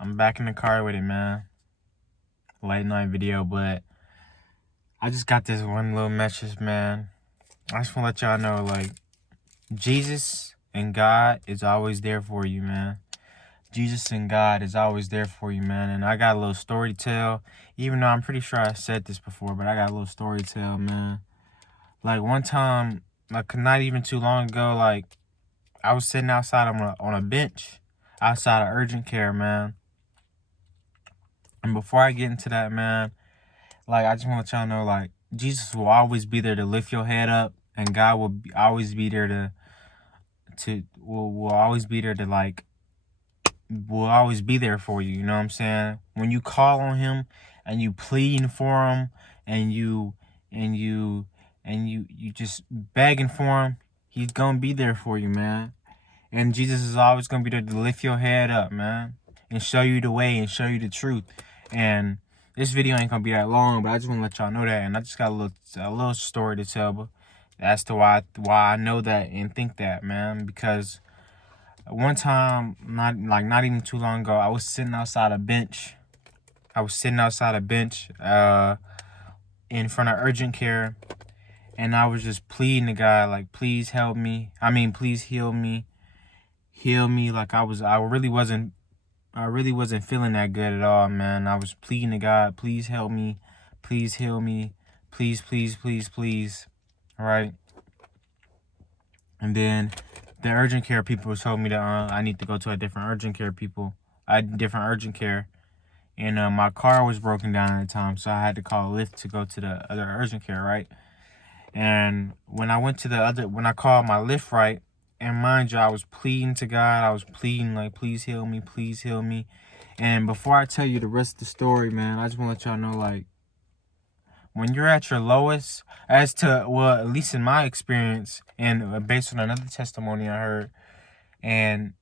I'm back in the car with it, man. Late night video, but I just got this one little message, man. I just want to let y'all know, like, Jesus and God is always there for you, man. Jesus and God is always there for you, man. And I got a little story to tell, even though I'm pretty sure I said this before, but I got a little story to tell, man. Like, one time, like, not even too long ago, like, I was sitting outside on a bench outside of urgent care, man. And before I get into that, man, like, I just want to let y'all know, like, Jesus will always be there to lift your head up, and God will always be there will always be there to, like, will always be there for you. You know what I'm saying? When you call on Him and you pleading for Him, and you just begging for Him, He's gonna be there for you, man. And Jesus is always gonna be there to lift your head up, man, and show you the way and show you the truth. And this video ain't gonna be that long, but I just want to let y'all know that. And I just got a little story to tell as to why I know that and think that, man. Because one time, not even too long ago, I was sitting outside a bench. In front of urgent care, and I was just pleading to God, like, please help me. I mean, please heal me. Heal me. Like, I really wasn't feeling that good at all, man. I was pleading to God, please help me, please heal me, please, please, please, please. All right. And then the urgent care people told me that I need to go to a different urgent care. And my car was broken down at the time, so I had to call a Lyft to go to the other urgent care, right? And when I called my Lyft, right, and mind you, I was pleading to God. I was pleading, like, please heal me, please heal me. And before I tell you the rest of the story, man, I just want to let y'all know, like, when you're at your lowest, at least in my experience, and based on another testimony I heard, and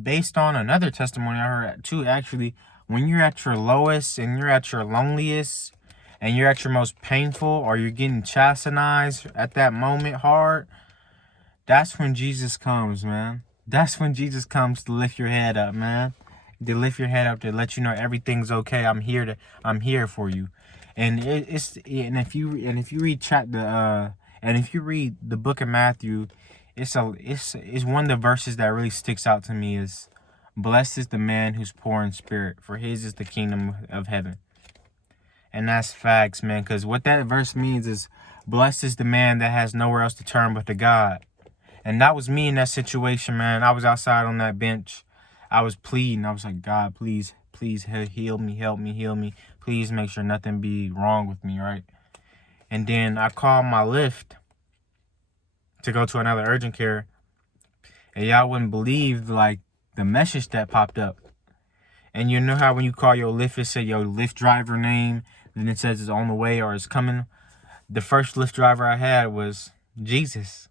based on another testimony I heard too, actually, when you're at your lowest and you're at your loneliest and you're at your most painful, or you're getting chastised at that moment hard, that's when Jesus comes, man. That's when Jesus comes to lift your head up, man. To lift your head up, to let you know everything's okay. I'm here for you. And if you read the book of Matthew, it's one of the verses that really sticks out to me is, blessed is the man who's poor in spirit, for his is the kingdom of heaven. And that's facts, man, because what that verse means is, blessed is the man that has nowhere else to turn but to God. And that was me in that situation, man. I was outside on that bench. I was pleading. I was like, God, please, please heal me, help me, heal me. Please make sure nothing be wrong with me, right? And then I called my Lyft to go to another urgent care. And y'all wouldn't believe, like, the message that popped up. And you know how when you call your Lyft, it says your Lyft driver name, then it says it's on the way or it's coming. The first Lyft driver I had was Jesus.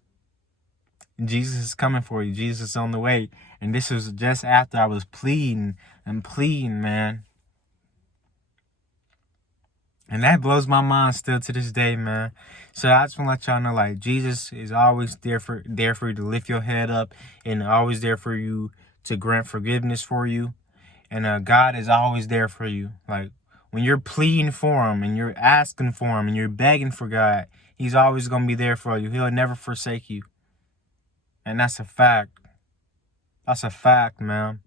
Jesus is coming for you. Jesus is on the way. And this was just after I was pleading, man. And that blows my mind still to this day, man. So I just want to let y'all know, like, Jesus is always there for you to lift your head up, and always there for you to grant forgiveness for you. And God is always there for you. Like, when you're pleading for Him and you're asking for Him and you're begging for God, He's always going to be there for you. He'll never forsake you. And that's a fact. That's a fact, man.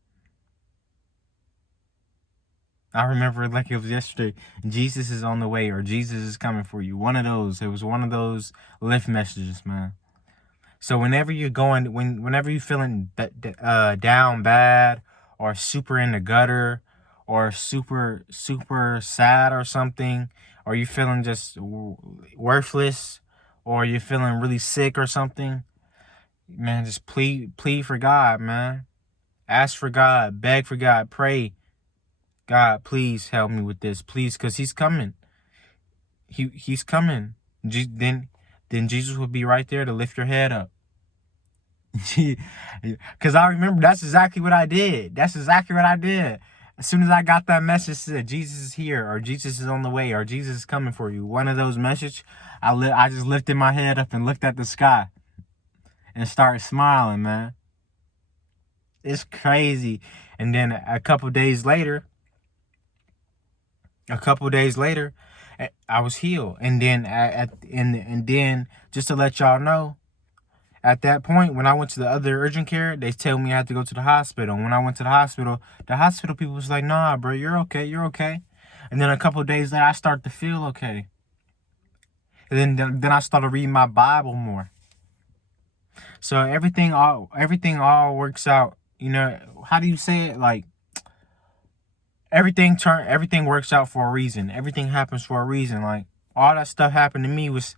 I remember it like it was yesterday. Jesus is on the way, or Jesus is coming for you. One of those. It was one of those Lyft messages, man. So whenever you're feeling down bad, or super in the gutter, or super sad or something, or you're feeling just worthless, or you're feeling really sick or something, man, just plead for God, man. Ask for God, beg for God, pray. God, please help me with this, please, because He's coming. He's coming. Then Jesus will be right there to lift your head up. Because I remember that's exactly what I did. As soon as I got that message that said Jesus is here, or Jesus is on the way, or Jesus is coming for you, one of those messages, I just lifted my head up and looked at the sky and started smiling, man. It's crazy. And then a couple days later, I was healed. And then and then just to let y'all know, at that point, when I went to the other urgent care, they tell me I had to go to the hospital. And when I went to the hospital people was like, "Nah, bro, you're okay, you're okay." And then a couple days later, I started to feel okay. And then I started reading my Bible more. So everything all works out. You know, how do you say it? Like everything works out for a reason. Everything happens for a reason. Like all that stuff happened to me was,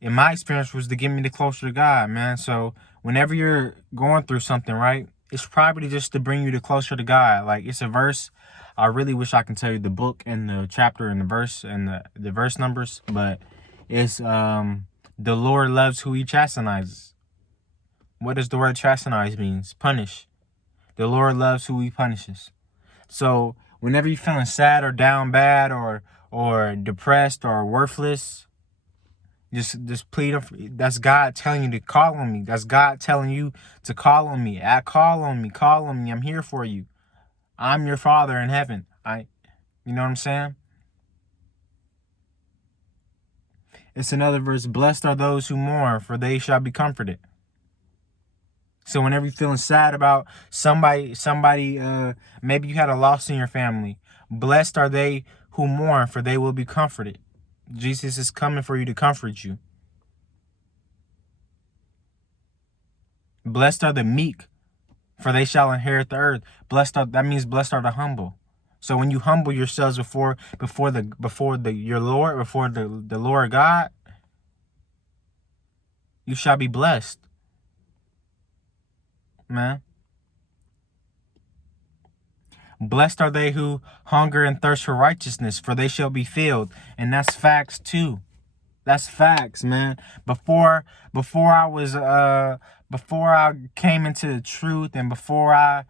in my experience, was to get me closer to God, man. So whenever you're going through something, right, it's probably just to bring you closer to God. Like it's a verse. I really wish I can tell you the book and the chapter and the verse and the verse numbers, but it's the Lord loves who he chastises. What does the word chastise means? Punish. The Lord loves who he punishes. So whenever you're feeling sad or down bad or depressed or worthless, just plead. That's God telling you to call on me. That's God telling you to call on me. Call on me. Call on me. I'm here for you. I'm your Father in heaven. You know what I'm saying? It's another verse. Blessed are those who mourn, for they shall be comforted. So whenever you're feeling sad about somebody, maybe you had a loss in your family. Blessed are they who mourn, for they will be comforted. Jesus is coming for you to comfort you. Blessed are the meek, for they shall inherit the earth. That means blessed are the humble. So when you humble yourselves before your Lord, before the Lord God, you shall be blessed, man. Blessed are they who hunger and thirst for righteousness, for they shall be filled. And that's facts too. That's facts, man. Before I came into the truth, and before I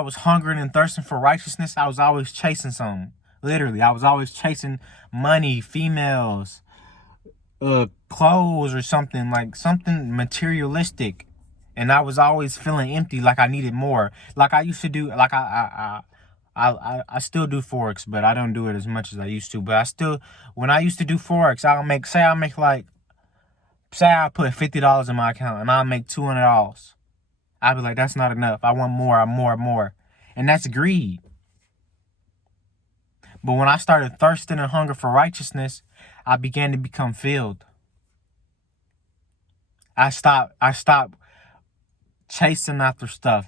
was hungering and thirsting for righteousness, I was always chasing something. Literally, I was always chasing money, females, clothes, or something materialistic. And I was always feeling empty, like I needed more. Like I used to do, like I still do Forex, but I don't do it as much as I used to. But when I used to do Forex, say I put $50 in my account and I'll make $200. I'd be like, that's not enough. I want more, more. And that's greed. But when I started thirsting and hunger for righteousness, I began to become filled. I stopped chasing after stuff.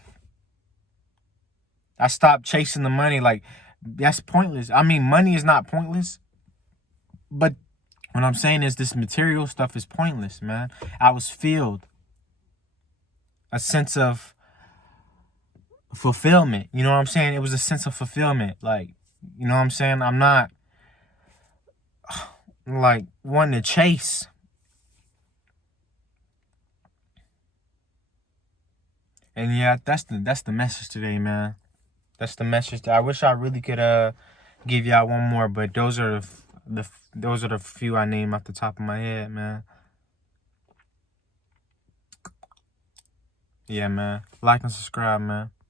I stopped chasing the money. Like, that's pointless. I mean, money is not pointless, but what I'm saying is this material stuff is pointless, man. I was filled. A sense of fulfillment. You know what I'm saying? It was a sense of fulfillment. Like, you know what I'm saying? I'm not like wanting to chase. And yeah, that's the message today, man. That's the message. I wish I really could give y'all one more, but those are the few I name off the top of my head, man. Yeah, man. Like and subscribe, man.